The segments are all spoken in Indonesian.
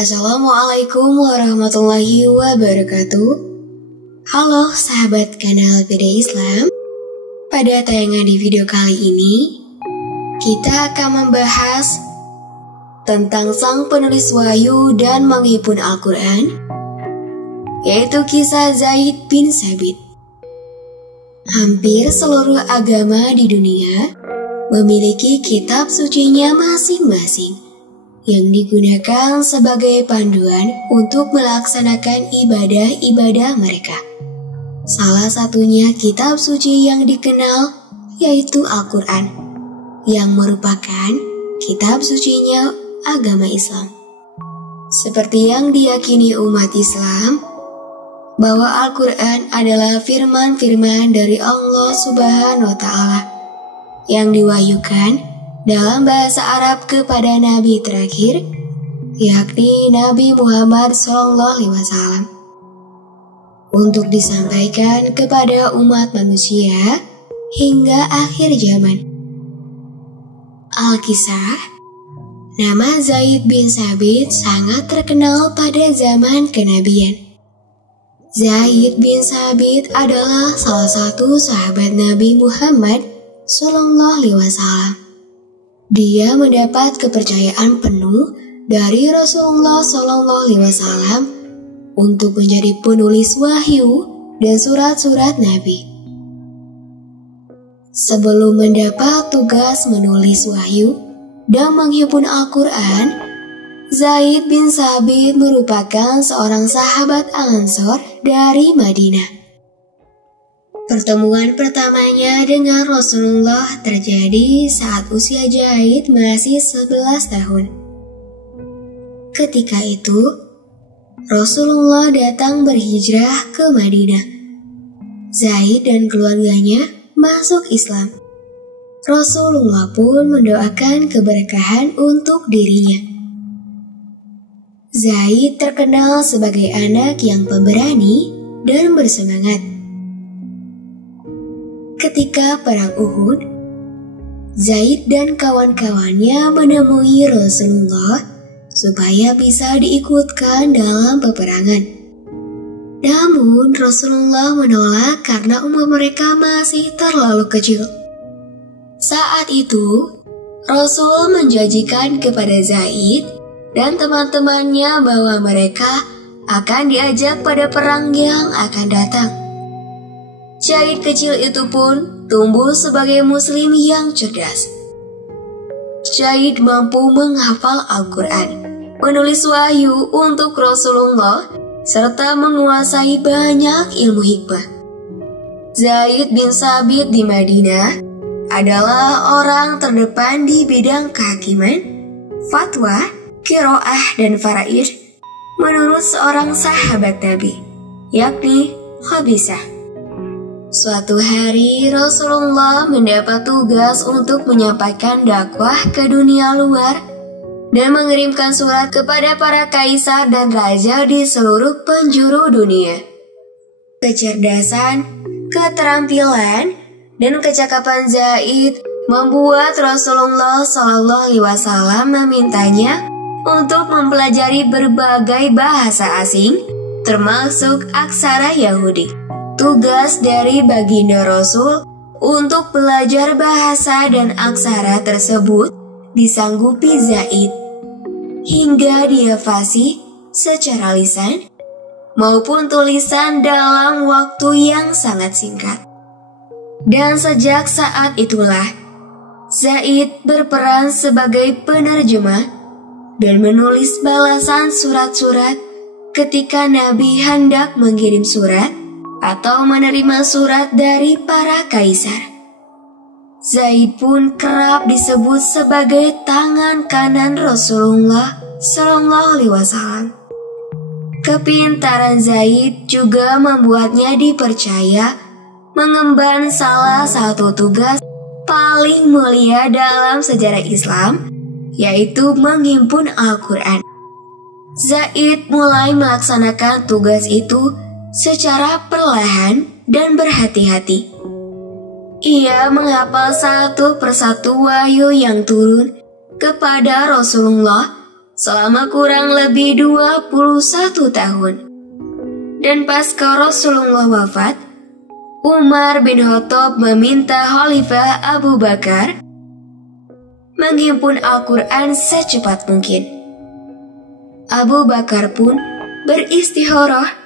Assalamualaikum warahmatullahi wabarakatuh. Halo sahabat kanal Beda Islam. Pada tayangan di video kali ini, kita akan membahas tentang sang penulis wahyu dan menghimpun Al-Quran, yaitu kisah Zaid bin Thabit. Hampir seluruh agama di dunia memiliki kitab sucinya masing-masing yang digunakan sebagai panduan untuk melaksanakan ibadah-ibadah mereka. Salah satunya kitab suci yang dikenal yaitu Al-Quran, yang merupakan kitab sucinya agama Islam. Seperti yang diyakini umat Islam, bahwa Al-Quran adalah firman-firman dari Allah Subhanahu wa Ta'ala yang diwahyukan dalam bahasa Arab kepada Nabi terakhir, yakni Nabi Muhammad SAW, untuk disampaikan kepada umat manusia hingga akhir zaman. Al-Kisah, nama Zaid bin Thabit sangat terkenal pada zaman kenabian. Zaid bin Thabit adalah salah satu sahabat Nabi Muhammad SAW. Dia mendapat kepercayaan penuh dari Rasulullah SAW untuk menjadi penulis wahyu dan surat-surat Nabi. Sebelum mendapat tugas menulis wahyu dan menghimpun Al-Quran, Zaid bin Thabit merupakan seorang sahabat Ansor dari Madinah. Pertemuan pertamanya dengan Rasulullah terjadi saat usia Zaid masih 11 tahun. Ketika itu, Rasulullah datang berhijrah ke Madinah. Zaid dan keluarganya masuk Islam. Rasulullah pun mendoakan keberkahan untuk dirinya. Zaid terkenal sebagai anak yang pemberani dan bersemangat. Ketika perang Uhud, Zaid dan kawan-kawannya menemui Rasulullah supaya bisa diikutkan dalam peperangan. Namun Rasulullah menolak karena umur mereka masih terlalu kecil. Saat itu, Rasul menjanjikan kepada Zaid dan teman-temannya bahwa mereka akan diajak pada perang yang akan datang. Zaid kecil itu pun tumbuh sebagai muslim yang cerdas. Zaid mampu menghafal Al-Quran, menulis wahyu untuk Rasulullah, serta menguasai banyak ilmu hikmah. Zaid bin Thabit di Madinah adalah orang terdepan di bidang kehakiman, fatwa, qiraah, dan faraid menurut seorang sahabat Nabi, yakni Khabisah. Suatu hari Rasulullah mendapat tugas untuk menyampaikan dakwah ke dunia luar dan mengirimkan surat kepada para kaisar dan raja di seluruh penjuru dunia. Kecerdasan, keterampilan, dan kecakapan Zaid membuat Rasulullah SAW memintanya untuk mempelajari berbagai bahasa asing, termasuk aksara Yahudi. Tugas dari baginda Rasul untuk belajar bahasa dan aksara tersebut disanggupi Zaid, hingga dia fasih secara lisan maupun tulisan dalam waktu yang sangat singkat. Dan sejak saat itulah, Zaid berperan sebagai penerjemah dan menulis balasan surat-surat ketika Nabi hendak mengirim surat atau menerima surat dari para kaisar. Zaid pun kerap disebut sebagai tangan kanan Rasulullah SAW. Kepintaran Zaid juga membuatnya dipercaya mengemban salah satu tugas paling mulia dalam sejarah Islam, yaitu menghimpun Al-Quran. Zaid mulai melaksanakan tugas itu secara perlahan dan berhati-hati. Ia menghafal satu persatu wahyu yang turun kepada Rasulullah selama kurang lebih 21 tahun. Dan pasca Rasulullah wafat, Umar bin Khattab meminta Khalifah Abu Bakar menghimpun Al-Quran secepat mungkin. Abu Bakar pun beristikharah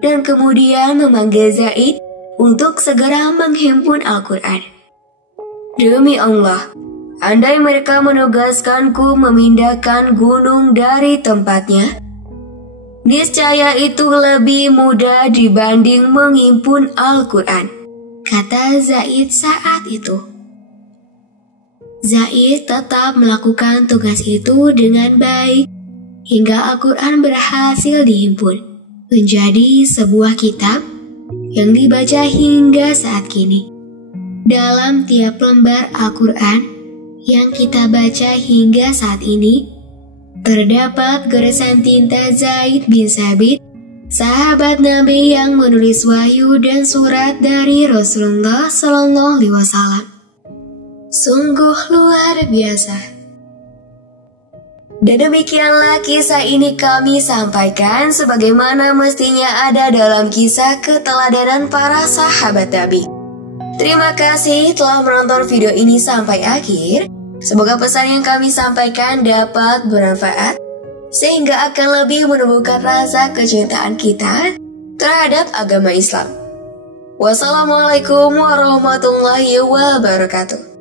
dan kemudian memanggil Zaid untuk segera menghimpun Al-Quran. Demi Allah, andai mereka menugaskanku memindahkan gunung dari tempatnya, niscaya itu lebih mudah dibanding menghimpun Al-Quran, kata Zaid saat itu. Zaid tetap melakukan tugas itu dengan baik hingga Al-Quran berhasil dihimpun menjadi sebuah kitab yang dibaca hingga saat kini. Dalam tiap lembar Al-Quran yang kita baca hingga saat ini, terdapat goresan tinta Zaid bin Sabit, sahabat Nabi yang menulis wahyu dan surat dari Rasulullah Sallallahu Alaihi Wasallam. Sungguh luar biasa. Dan demikianlah kisah ini kami sampaikan sebagaimana mestinya ada dalam kisah keteladanan para sahabat Nabi. Terima kasih telah menonton video ini sampai akhir. Semoga pesan yang kami sampaikan dapat bermanfaat sehingga akan lebih menumbuhkan rasa kecintaan kita terhadap agama Islam. Wassalamualaikum warahmatullahi wabarakatuh.